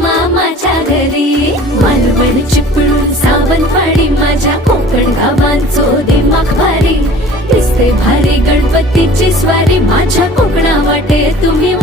मामाच्या घरी. मालवण चिपळूण सावंतवाडी माझ्या कोकण गावांचो दिमाग भारी. दिसते भारी गणपतीची स्वारी माझ्या कोकणा वाटे तुम्ही